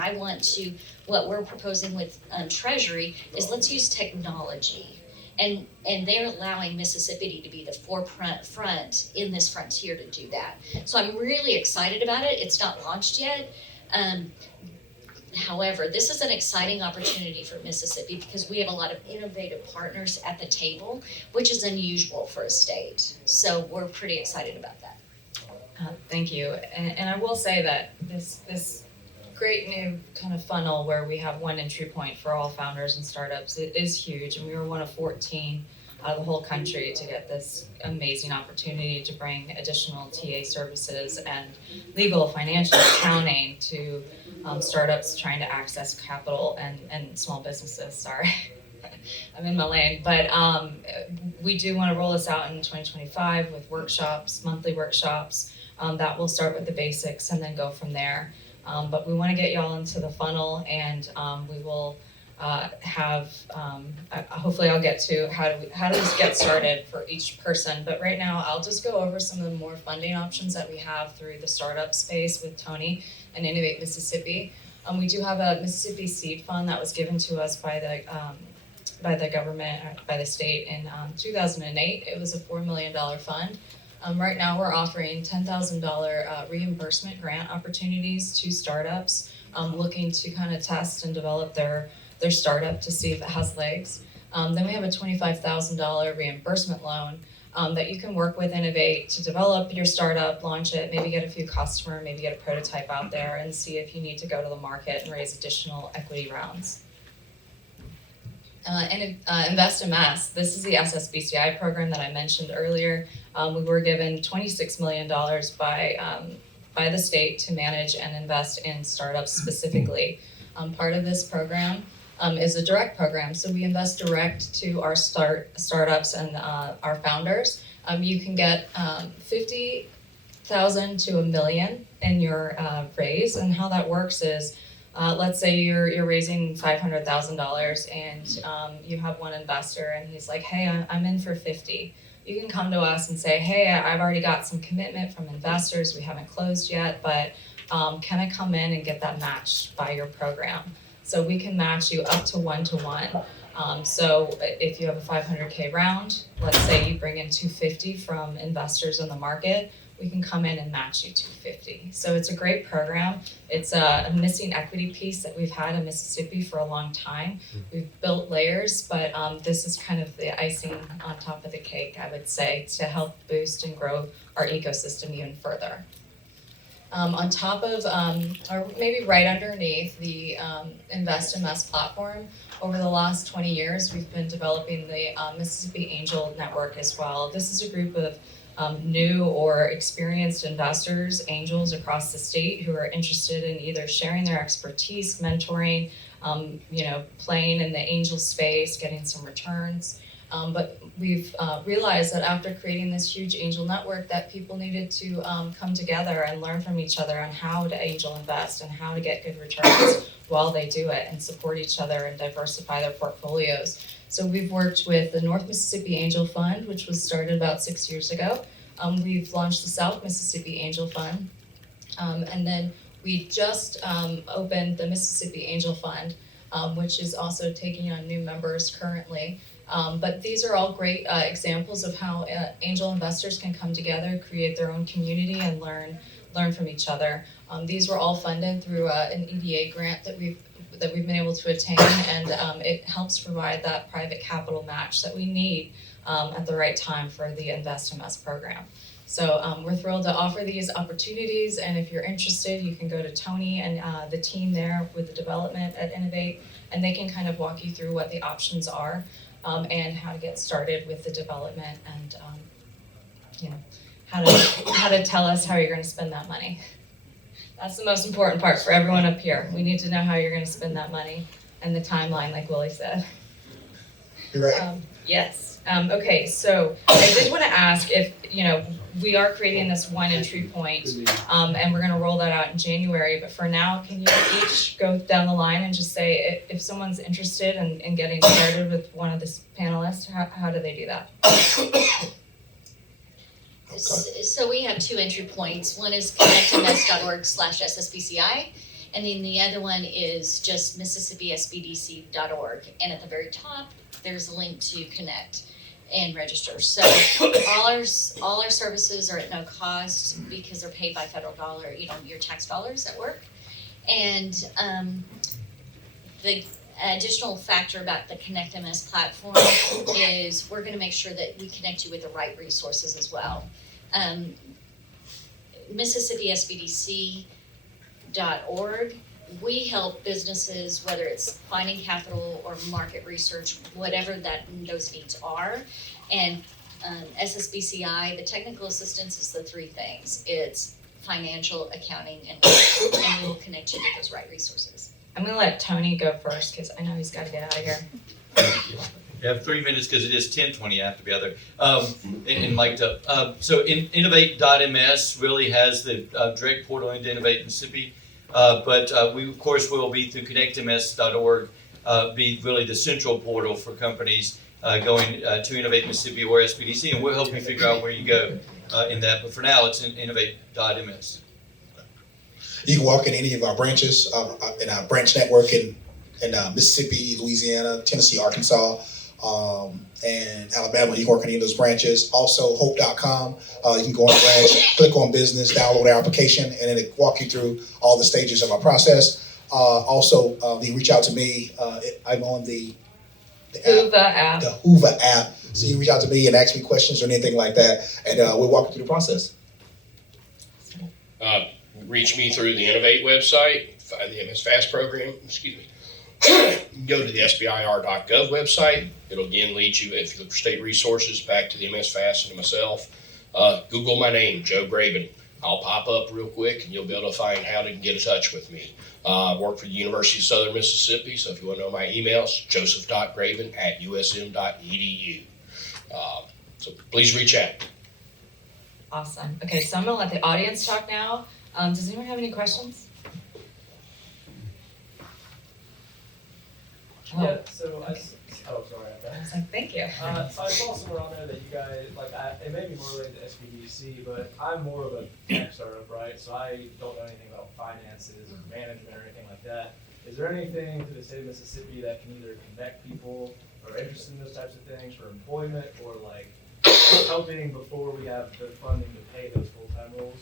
what we're proposing with Treasury is let's use technology. And they're allowing Mississippi to be the front in this frontier to do that. So I'm really excited about it. It's not launched yet. However, this is an exciting opportunity for Mississippi because we have a lot of innovative partners at the table, which is unusual for a state. So we're pretty excited about that. Thank you. And I will say that this great new kind of funnel where we have one entry point for all founders and startups, it is huge. And we were one of 14 out of the whole country to get this amazing opportunity to bring additional TA services and legal, financial, accounting to startups trying to access capital and small businesses. Sorry, I'm in my lane. But we do want to roll this out in 2025 with workshops, monthly workshops. That will start with the basics and then go from there. But we want to get y'all into the funnel, and we will hopefully I'll get to how do we get started for each person. But right now I'll just go over some of the more funding options that we have through the startup space with Tony and Innovate Mississippi. We do have a Mississippi seed fund that was given to us by the government, by the state in 2008. It was a $4 million fund. Right now we're offering $10,000 reimbursement grant opportunities to startups looking to kind of test and develop their startup to see if it has legs. Then we have a $25,000 reimbursement loan that you can work with Innovate to develop your startup, launch it, maybe get a few customers, maybe get a prototype out there and see if you need to go to the market and raise additional equity rounds. InvestMS, this is the SSBCI program that I mentioned earlier. We were given $26 million by the state to manage and invest in startups specifically. Part of this program is a direct program, so we invest direct to our startups and our founders. You can get $50,000 to $1 million in your raise, and how that works is, let's say you're raising $500,000 and you have one investor and he's like, hey, I'm in for 50. You can come to us and say, hey, I've already got some commitment from investors. We haven't closed yet, but can I come in and get that matched by your program? So we can match you up to 1-to-1. So if you have a 500K round, let's say you bring in 250 from investors in the market, we can come in and match you 250. So it's a great program. It's a missing equity piece that we've had in Mississippi for a long time. We've built layers, but this is kind of the icing on top of the cake, I would say, to help boost and grow our ecosystem even further. On top of, or maybe right underneath the InvestMS platform, over the last 20 years, we've been developing the Mississippi Angel Network as well. This is a group of new or experienced investors, angels across the state who are interested in either sharing their expertise, mentoring, playing in the angel space, getting some returns. But we've realized that after creating this huge angel network that people needed to come together and learn from each other on how to angel invest and how to get good returns while they do it and support each other and diversify their portfolios. So we've worked with the North Mississippi Angel Fund, which was started about 6 years ago. We've launched the South Mississippi Angel Fund. And then we just opened the Mississippi Angel Fund, which is also taking on new members currently. But these are all great examples of how angel investors can come together, create their own community, and learn from each other. These were all funded through an EDA grant that we've been able to attain, and it helps provide that private capital match that we need at the right time for the InvestMS program. So we're thrilled to offer these opportunities, and if you're interested, you can go to Tony and the team there with the development at Innovate, and they can kind of walk you through what the options are. And how to get started with the development, and how to tell us how you're going to spend that money. That's the most important part for everyone up here. We need to know how you're going to spend that money and the timeline, like Willie said. You're right. Yes. Okay. So I did want to ask if we are creating this one entry point, and we're going to roll that out in January. But for now, can you each go down the line and just say if someone's interested in getting started with one of the panelists, how do they do that? Okay. So we have 2 entry points. One is connectms.org/SSBCI, and then the other one is just MississippiSBDC.org. And at the very top, there's a link to connect and register. So all our services are at no cost because they're paid by federal dollar, your tax dollars at work. And the additional factor about the ConnectMS platform is we're going to make sure that we connect you with the right resources as well. MississippiSBDC.org, we help businesses, whether it's finding capital or market research, whatever those needs are. And SSBCI, the technical assistance is the 3 things. It's financial, accounting, and we'll connect you with those right resources. I'm going to let Tony go first because I know he's got to get out of here. You have 3 minutes because it is 10:20. I have to be out there and mic'd up. So Innovate.ms really has the direct portal into Innovate Mississippi. But we, of course, will be through connectms.org, be really the central portal for companies going to Innovate Mississippi or SBDC, and we'll help you figure out where you go in that. But for now, it's in Innovate.ms. You can walk in any of our branches in our branch network in Mississippi, Louisiana, Tennessee, Arkansas, and Alabama. You can work in any of those branches. Also, hope.com. You can go on the branch, click on business, download our application, and then it walk you through all the stages of our process. Also, you can reach out to me. I'm on the app. The Hoover app. So you reach out to me and ask me questions or anything like that, and we'll walk you through the process. Reach me through the Innovate website, find the MS Fast program, Go to the SBIR.gov website. It'll again lead you, if you look for state resources, back to the MS Fast and myself. Google my name, Joe Graben. I'll pop up real quick and you'll be able to find how to get in touch with me. I work for the University of Southern Mississippi, so if you want to know my emails, joseph.graben@usm.edu. So please reach out. Awesome. Okay, so I'm going to let the audience talk now. Does anyone have any questions? Yeah, so I was like, thank you. So I saw somewhere on there that you guys, it may be more related to SBDC, but I'm more of a tech startup, right? So I don't know anything about finances or management or anything like that. Is there anything to the state of Mississippi that can either connect people who are interested in those types of things for employment or helping before we have the funding to pay those full-time roles?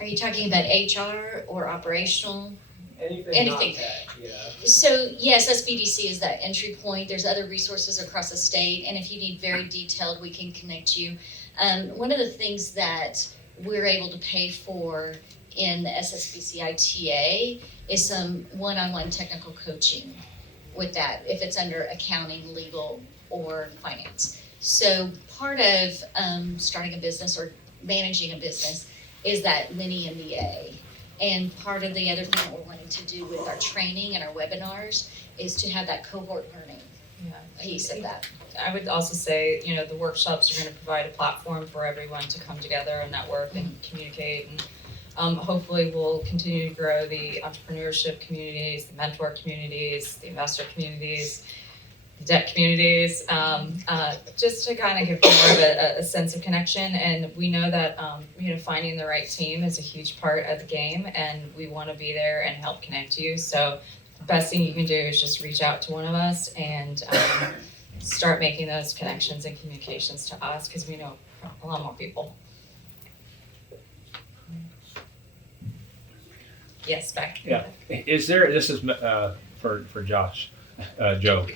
Are you talking about HR or operational? Anything. Not tech, yeah. So yes, SBDC is that entry point. There's other resources across the state, and if you need very detailed, we can connect you. One of the things that we're able to pay for in the SSBC ITA is some one-on-one technical coaching with that, if it's under accounting, legal, or finance. So part of starting a business or managing a business is that mini MBA. And part of the other thing that we're wanting to do with our training and our webinars is to have that cohort learning piece of that. I would also say, the workshops are going to provide a platform for everyone to come together and network and communicate. And hopefully we'll continue to grow the entrepreneurship communities, the mentor communities, the investor communities, the debt communities, just to kind of give more of a sense of connection. And we know that, finding the right team is a huge part of the game, and we want to be there and help connect you. So the best thing you can do is just reach out to one of us and start making those connections and communications to us, because we know a lot more people. Yes, Beck. Yeah. Is there, this is for Josh, Joe,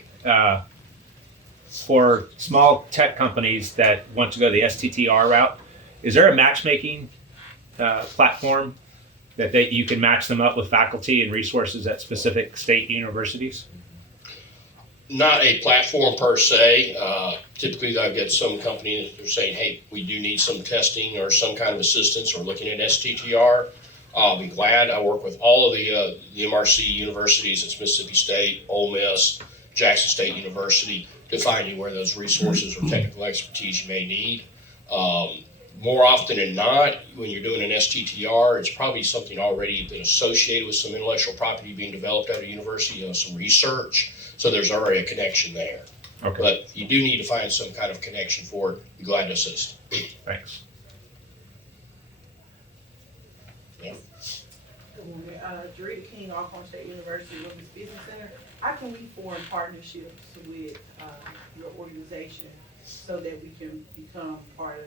for small tech companies that want to go the STTR route, is there a matchmaking platform that you can match them up with faculty and resources at specific state universities? Not a platform per se. Typically, I've got some companies that are saying, hey, we do need some testing or some kind of assistance or looking at STTR. I'll be glad. I work with all of the MRC universities. It's Mississippi State, Ole Miss, Jackson State University, to find you where those resources or technical expertise you may need. More often than not, when you're doing an STTR, it's probably something already been associated with some intellectual property being developed at a university, some research. So there's already a connection there. Okay. But you do need to find some kind of connection for it. Be glad to assist. Thanks. Good morning. Jarita King, Alcorn State University Women's Business Center. How can we form partnerships with your organization so that we can become part of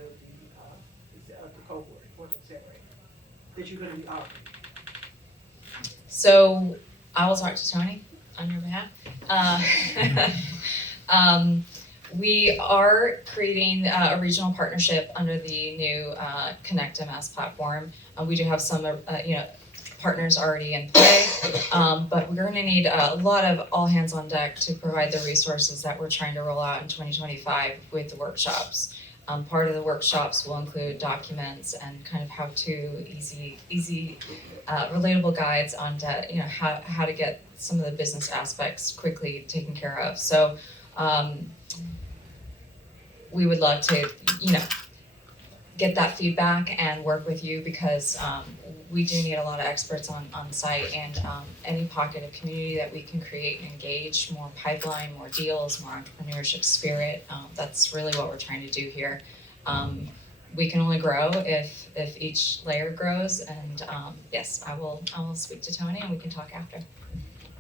the cohort or the accelerator that you're going to be offering? So I will talk to Tony on your behalf. We are creating a regional partnership under the new ConnectMS platform. We do have some, partners already in play, but we're going to need a lot of all hands on deck to provide the resources that we're trying to roll out in 2025 with the workshops. Part of the workshops will include documents and kind of how-to, easy, relatable guides on how to get some of the business aspects quickly taken care of. So we would love to, get that feedback and work with you, because we do need a lot of experts on site, and any pocket of community that we can create and engage, more pipeline, more deals, more entrepreneurship spirit. That's really what we're trying to do here. We can only grow if each layer grows, and yes, I will speak to Tony and we can talk after.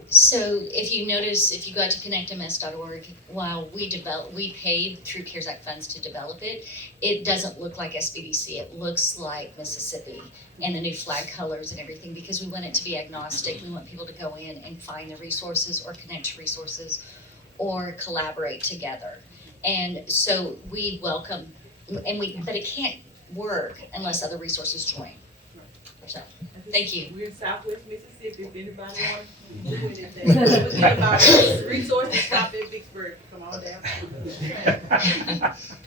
So if you notice, if you go to connectms.org, while we paid through CARES Act funds to develop it, it doesn't look like SBDC. It looks like Mississippi and the new flag colors and everything, because we want it to be agnostic. We want people to go in and find the resources or connect to resources or collaborate together. And so we welcome, but it can't work unless other resources join. So, thank you. We're in Southwest Mississippi. If anybody wants to do anything about resources, stop at Vicksburg. Come on down.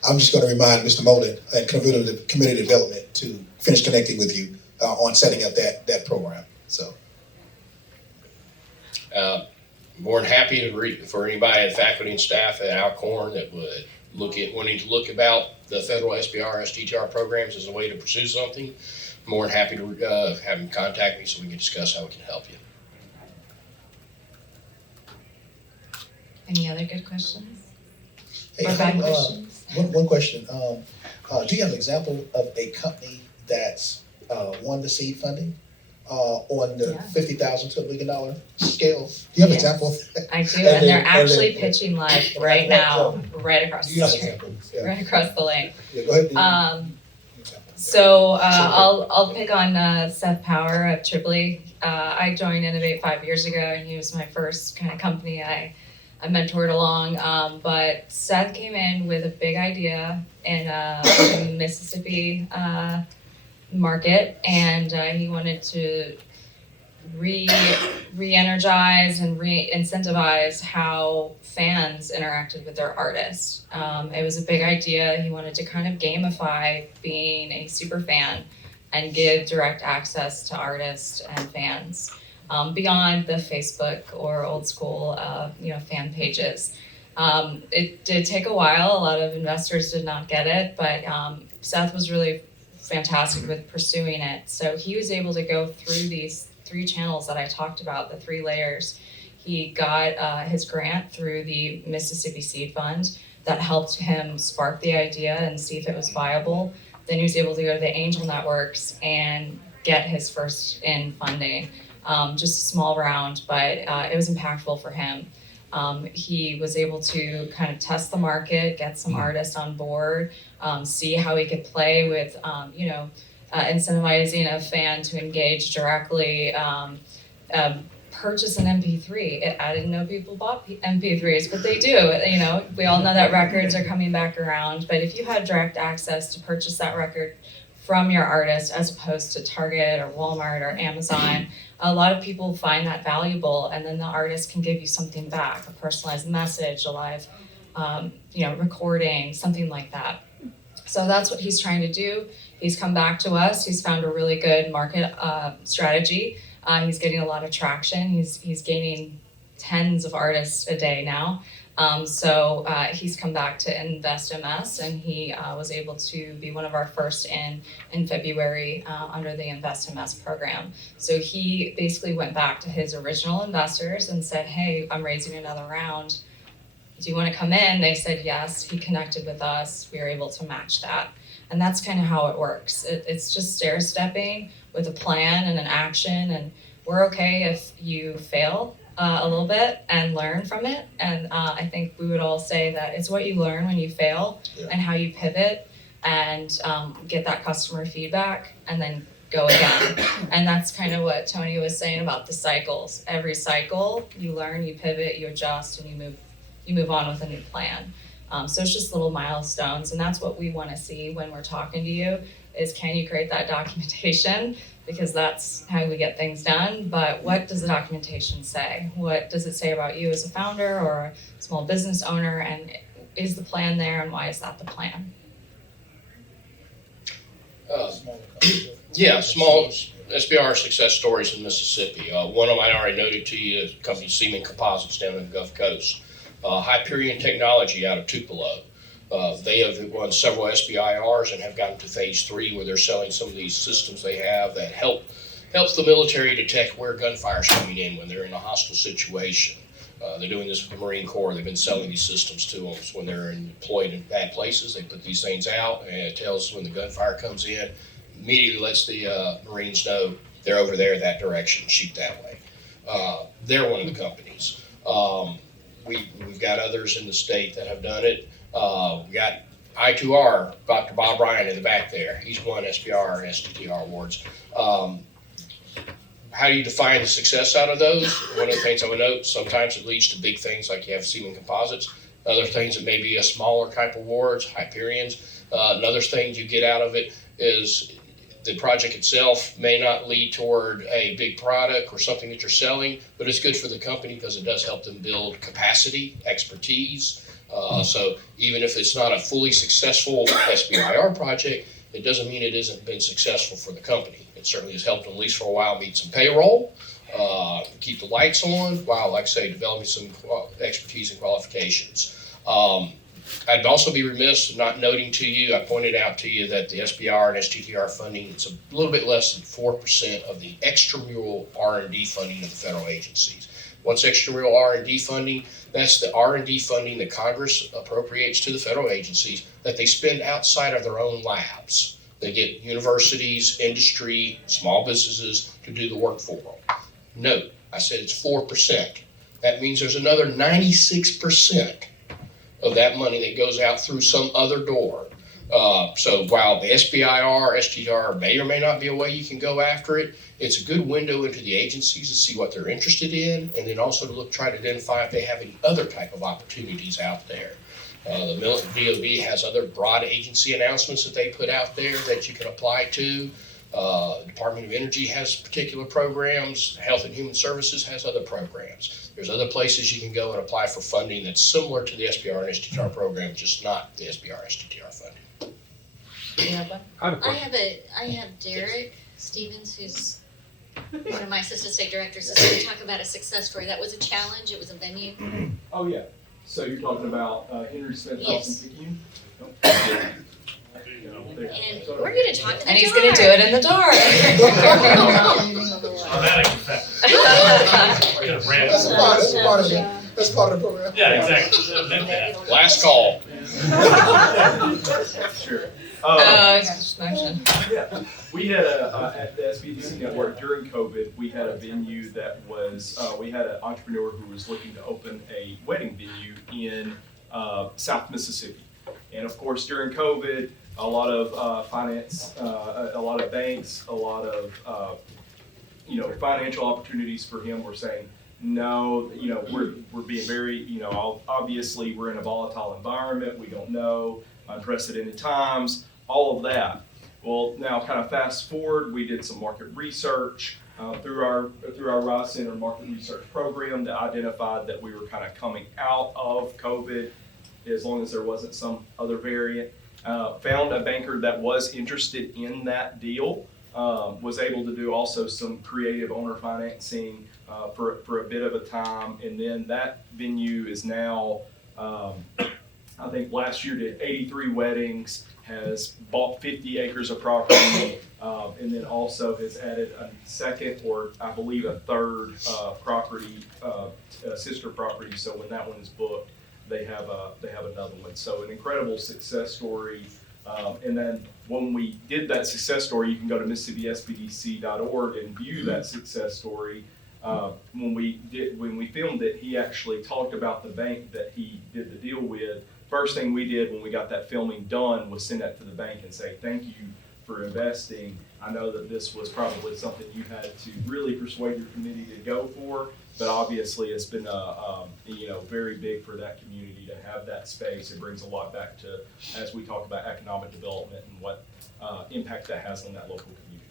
I'm just going to remind Mr. Moulton and Community Development to finish connecting with you on setting up that program. So, More than happy to for anybody, faculty and staff at Alcorn that would wanting to look about the federal SBIR, STTR programs as a way to pursue something. More than happy to have them contact me so we can discuss how we can help you. Any other good questions? hey, Or bad questions? one question. Do you have an example of a company that's won the seed funding on the $50,000 to $1 million scale? Do you have an Yes. example? I do, And and they're then- actually and then- pitching live right now, right across You the have an street, example? Yeah. right across the lane. Yeah, go ahead. So I'll pick on Seth Power of Tripoli. I joined Innovate 5 years ago, and he was my first kind of company I mentored along. But Seth came in with a big idea in Mississippi market, and he wanted to re-energize and re-incentivize how fans interacted with their artists. It was a big idea. He wanted to kind of gamify being a super fan and give direct access to artists and fans beyond the Facebook or old school, fan pages. It did take a while. A lot of investors did not get it, but Seth was really fantastic with pursuing it. So he was able to go through these 3 channels that I talked about, the 3 layers. He got his grant through the Mississippi Seed Fund that helped him spark the idea and see if it was viable. Then he was able to go to the angel networks and get his first in funding. Just a small round, but it was impactful for him. He was able to kind of test the market, get some artists on board, see how he could play with, incentivizing a fan to engage directly, purchase an MP3. I didn't know people bought MP3s, but they do. We all know that records are coming back around, but if you had direct access to purchase that record from your artist as opposed to Target or Walmart or Amazon, a lot of people find that valuable, and then the artist can give you something back, a personalized message, a live recording, something like that. So that's what he's trying to do. He's come back to us. He's found a really good market strategy. He's getting a lot of traction. He's gaining tens of artists a day now. So he's come back to InvestMS, and he was able to be one of our first in February under the InvestMS program. So he basically went back to his original investors and said, hey, I'm raising another round. Do you want to come in? They said yes. He connected with us. We were able to match that. And that's kind of how it works. It's just stair-stepping with a plan and an action, and we're okay if you fail a little bit and learn from it. And I think we would all say that it's what you learn when you fail and how you pivot and get that customer feedback and then go again. And that's kind of what Tony was saying about the cycles. Every cycle, you learn, you pivot, you adjust, and you move on with a new plan. So it's just little milestones, and that's what we want to see when we're talking to you is, can you create that documentation? Because that's how we get things done. But what does the documentation say? What does it say about you as a founder or a small business owner? And is the plan there, and why is that the plan? Small SBIR success stories in Mississippi. One of them I already noted to you, is the company Seaman Composites down in the Gulf Coast. Hyperion Technology out of Tupelo. They have won several SBIRs and have gotten to phase 3 where they're selling some of these systems they have that helps the military detect where gunfire is coming in when they're in a hostile situation. They're doing this with the Marine Corps. They've been selling these systems to them. So when they're employed in bad places, they put these things out, and it tells when the gunfire comes in, immediately lets the Marines know they're over there that direction, shoot that way. They're one of the companies. We've got others in the state that have done it. We got I2R, Dr. Bob Ryan in the back there. He's won SBIR and STTR awards. How do you define the success out of those? One of the things I would note, sometimes it leads to big things like you have Seaman Composites. Other things, it may be a smaller type of awards, Hyperions. Another thing you get out of it is the project itself may not lead toward a big product or something that you're selling, but it's good for the company because it does help them build capacity, expertise. So even if it's not a fully successful SBIR project, it doesn't mean it hasn't been successful for the company. It certainly has helped them, at least for a while, meet some payroll, keep the lights on, while, like I say, developing some expertise and qualifications. I'd also be remiss not noting to you, I pointed out to you that the SBIR and STTR funding, it's a little bit less than 4% of the extramural R&D funding of the federal agencies. What's extramural R&D funding? That's the R&D funding that Congress appropriates to the federal agencies that they spend outside of their own labs. They get universities, industry, small businesses to do the work for them. Note, I said it's 4%. That means there's another 96% of that money that goes out through some other door. So while the SBIR, STTR may or may not be a way you can go after it, it's a good window into the agencies to see what they're interested in, and then also to try to identify if they have any other type of opportunities out there. The DOD has other broad agency announcements that they put out there that you can apply to. Department of Energy has particular programs. Health and Human Services has other programs. There's other places you can go and apply for funding that's similar to the SBIR and STTR program, just not the SBIR STTR funding. You have one? I have a question. I have Derek Stevens, who's one of my assistant state directors, is going to talk about a success story. That was a challenge, it was a venue. Oh, yeah. So you're talking about Henry Smith House Yes. and Picayune? And we're going to talk to the And he's gonna do it in the dark. That's part of the program. Yeah, exactly. Last call. Sure. It's just motion. Yeah, we had at the SBDC network during COVID, we had a venue that was, we had an entrepreneur who was looking to open a wedding venue in South Mississippi. And of course, during COVID, a lot of finance, a lot of banks, a lot of, financial opportunities for him were saying, no, we're being very, obviously we're in a volatile environment, we don't know, unprecedented times, all of that. Well, now kind of fast forward, we did some market research through our Rise Center market research program that identified that we were kind of coming out of COVID, as long as there wasn't some other variant. Found a banker that was interested in that deal, was able to do also some creative owner financing for a bit of a time, and then that venue is now, I think last year did 83 weddings, has bought 50 acres of property, and then also has added a second, or I believe a third property, sister property. So when that one is booked, they have another one. So an incredible success story. And then when we did that success story, you can go to MississippiSBDC.org and view that success story. When we filmed it, he actually talked about the bank that he did the deal with. First thing we did when we got that filming done was send that to the bank and say, thank you for investing. I know that this was probably something you had to really persuade your committee to go for, but obviously it's been very big for that community to have that space. It brings a lot back to, as we talk about economic development and what impact that has on that local community.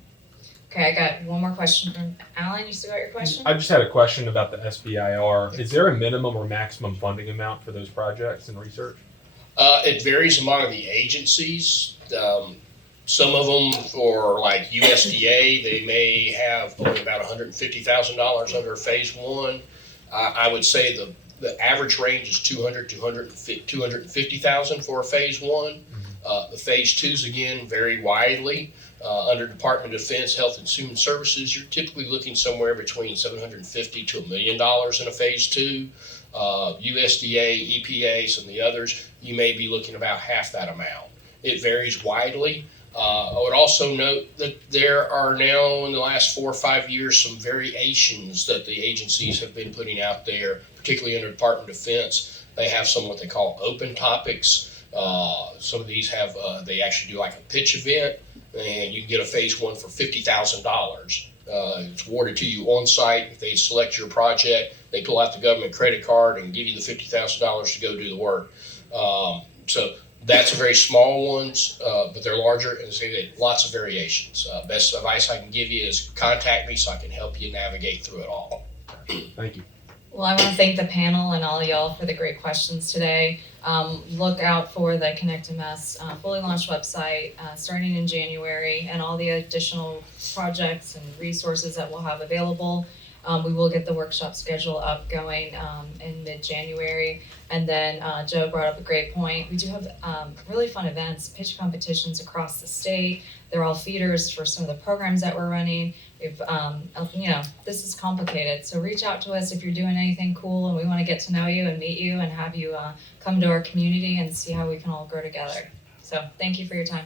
Okay, I got one more question from Alan. You still got your question? I just had a question about the SBIR. Is there a minimum or maximum funding amount for those projects and research? It varies among the agencies. Some of them, for like USDA, they may have only about $150,000 under phase one. I would say the average range is $250,000 for phase one. The phase twos again vary widely. Under Department of Defense, Health and Human Services, you're typically looking somewhere between $750,000 to $1 million in a phase two. USDA, EPA, some of the others, you may be looking about half that amount. It varies widely. I would also note that there are now, in the last 4 or 5 years, some variations that the agencies have been putting out there, particularly under Department of Defense. They have some what they call open topics. Some of these have, they actually do like a pitch event, and you can get a phase one for $50,000. It's awarded to you on site. If they select your project, they pull out the government credit card and give you the $50,000 to go do the work. So that's a very small ones, but they're larger, and they lots of variations. Best advice I can give you is contact me so I can help you navigate through it all. Thank you. Well, I want to thank the panel and all y'all for the great questions today. Look out for the ConnectMS fully launched website starting in January, and all the additional projects and resources that we'll have available. We will get the workshop schedule up going in mid-January. And then Joe brought up a great point. We do have really fun events, pitch competitions across the state. They're all feeders for some of the programs that we're running. We've, this is complicated. So reach out to us if you're doing anything cool, and we want to get to know you and meet you and have you come to our community and see how we can all grow together. So thank you for your time.